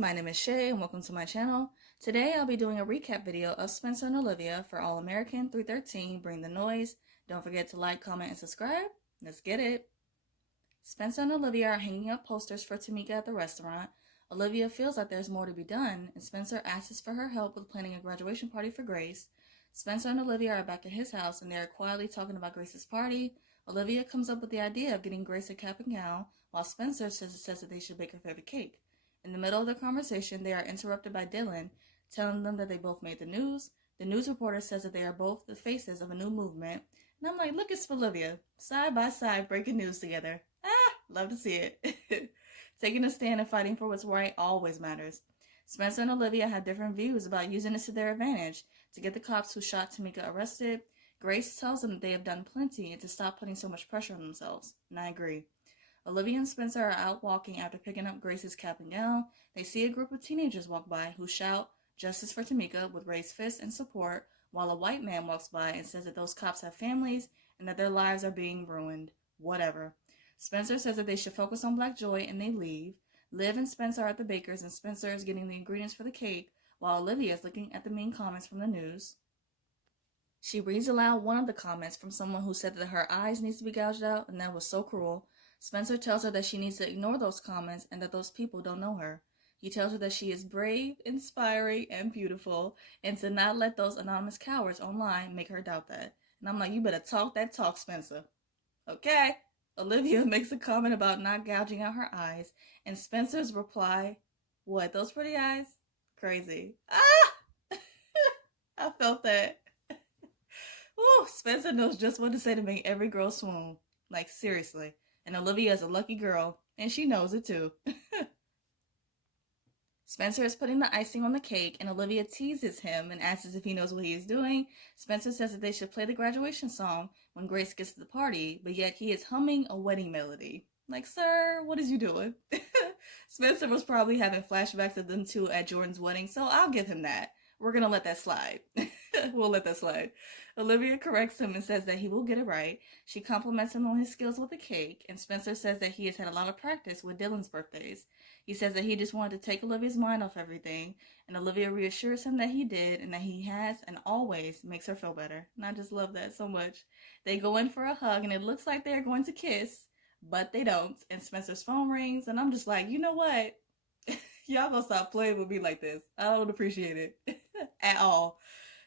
my name is Shay and welcome to my channel. Today I'll be doing a recap video of Spencer and Olivia for All American 313 Bring the Noise. Don't forget to like, comment, and subscribe. Let's get it. Spencer and Olivia are hanging up posters for Tamika at the restaurant. Olivia feels like there's more to be done, and Spencer asks for her help with planning a graduation party for Grace. Spencer and Olivia are back at his house and they are quietly talking about Grace's party. Olivia comes up with the idea of getting Grace a cap and gown, while Spencer says that they should bake her favorite cake. In the middle of the conversation, they are interrupted by Dylan, telling them that they both made the news. The news reporter says that they are both the faces of a new movement. And I'm like, look at Olivia, side by side, breaking news together. Love to see it. Taking a stand and fighting for what's right always matters. Spencer and Olivia have different views about using this to their advantage to get the cops who shot Tamika arrested. Grace tells them that they have done plenty and to stop putting so much pressure on themselves. And I agree. Olivia and Spencer are out walking after picking up Grace's cap and gown. They see a group of teenagers walk by who shout "Justice for Tamika" with raised fists in support, while a white man walks by and says that those cops have families and that their lives are being ruined. Whatever. Spencer says that they should focus on Black joy and they leave. Liv and Spencer are at the baker's and Spencer is getting the ingredients for the cake while Olivia is looking at the mean comments from the news. She reads aloud one of the comments from someone who said that her eyes needs to be gouged out and that was so cruel. Spencer tells her that she needs to ignore those comments and that those people don't know her. He tells her that she is brave, inspiring, and beautiful, and to not let those anonymous cowards online make her doubt that. And I'm like, you better talk that talk, Spencer. Okay. Olivia makes a comment about not gouging out her eyes, and Spencer's reply, what, those pretty eyes? Crazy. I felt that. Ooh, Spencer knows just what to say to make every girl swoon. Like, seriously. And Olivia is a lucky girl, and she knows it too. Spencer is putting the icing on the cake, and Olivia teases him and asks if he knows what he is doing. Spencer says that they should play the graduation song when Grace gets to the party, but yet he is humming a wedding melody. Like, sir, what is you doing? Spencer was probably having flashbacks of them two at Jordan's wedding, so I'll give him that. We're going to let that slide. We'll let that slide. Olivia corrects him and says that he will get it right. She compliments him on his skills with the cake, and Spencer says that he has had a lot of practice with Dylan's birthdays. He says that he just wanted to take Olivia's mind off everything, and Olivia reassures him that he did and that he has and always makes her feel better. And I just love that so much. They go in for a hug, and it looks like they're going to kiss, but they don't. And Spencer's phone rings, and I'm just like, you know what? Y'all gonna stop playing with me like this. I don't appreciate it at all.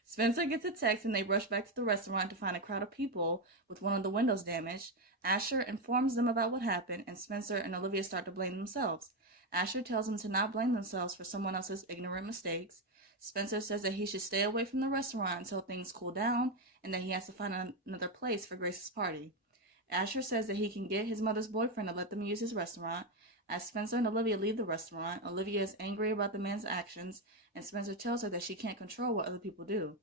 Spencer gets a text and they rush back to the restaurant to find a crowd of people with one of the windows damaged. Asher informs them about what happened and Spencer and Olivia start to blame themselves. Asher tells them to not blame themselves for someone else's ignorant mistakes. Spencer says that he should stay away from the restaurant until things cool down and that he has to find another place for Grace's party. Asher says that he can get his mother's boyfriend to let them use his restaurant. As Spencer and Olivia leave the restaurant, Olivia is angry about the man's actions, and Spencer tells her that she can't control what other people do.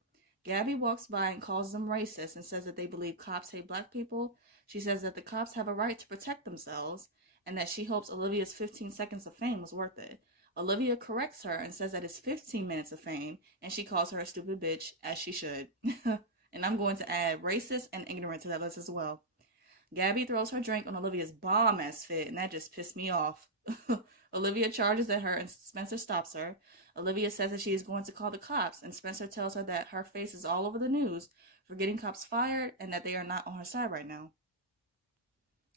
Gabby walks by and calls them racist and says that they believe cops hate Black people. She says that the cops have a right to protect themselves, and that she hopes Olivia's 15 seconds of fame was worth it. Olivia corrects her and says that it's 15 minutes of fame, and she calls her a stupid bitch, as she should. And I'm going to add racist and ignorant to that list as well. Gabby throws her drink on Olivia's bomb-ass fit, and that just pissed me off. Olivia charges at her, and Spencer stops her. Olivia says that she is going to call the cops, and Spencer tells her that her face is all over the news for getting cops fired and that they are not on her side right now.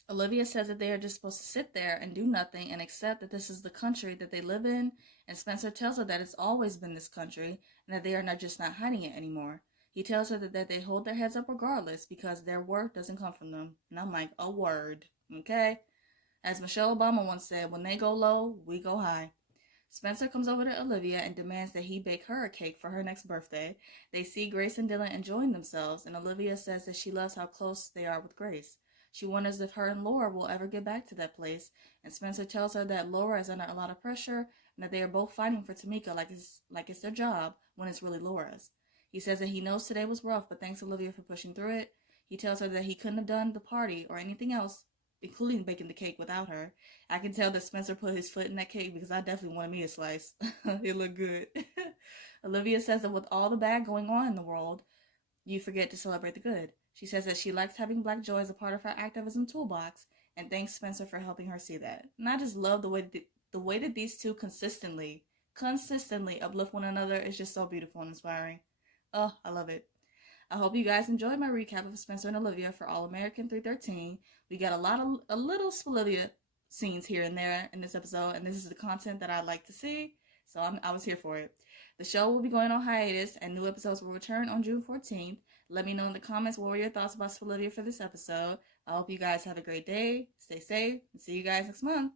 Olivia says that they are just supposed to sit there and do nothing and accept that this is the country that they live in, and Spencer tells her that it's always been this country and that they are just not hiding it anymore. He tells her that they hold their heads up regardless because their worth doesn't come from them. And I'm like, a word, okay? As Michelle Obama once said, when they go low, we go high. Spencer comes over to Olivia and demands that he bake her a cake for her next birthday. They see Grace and Dylan enjoying themselves, and Olivia says that she loves how close they are with Grace. She wonders if her and Laura will ever get back to that place, and Spencer tells her that Laura is under a lot of pressure and that they are both fighting for Tamika like it's their job when it's really Laura's. He says that he knows today was rough, but thanks Olivia for pushing through it. He tells her that he couldn't have done the party or anything else, including baking the cake, without her. I can tell that Spencer put his foot in that cake because I definitely wanted me a slice. It looked good. Olivia says that with all the bad going on in the world, you forget to celebrate the good. She says that she likes having Black joy as a part of her activism toolbox and thanks Spencer for helping her see that. And I just love the way the way that these two consistently uplift one another is just so beautiful and inspiring. Oh, I love it. I hope you guys enjoyed my recap of Spencer and Olivia for All American 313. We got a little Olivia scenes here and there in this episode, and this is the content that I like to see, so I was here for it. The show will be going on hiatus, and new episodes will return on June 14th. Let me know in the comments what were your thoughts about Olivia for this episode. I hope you guys have a great day, stay safe, and see you guys next month.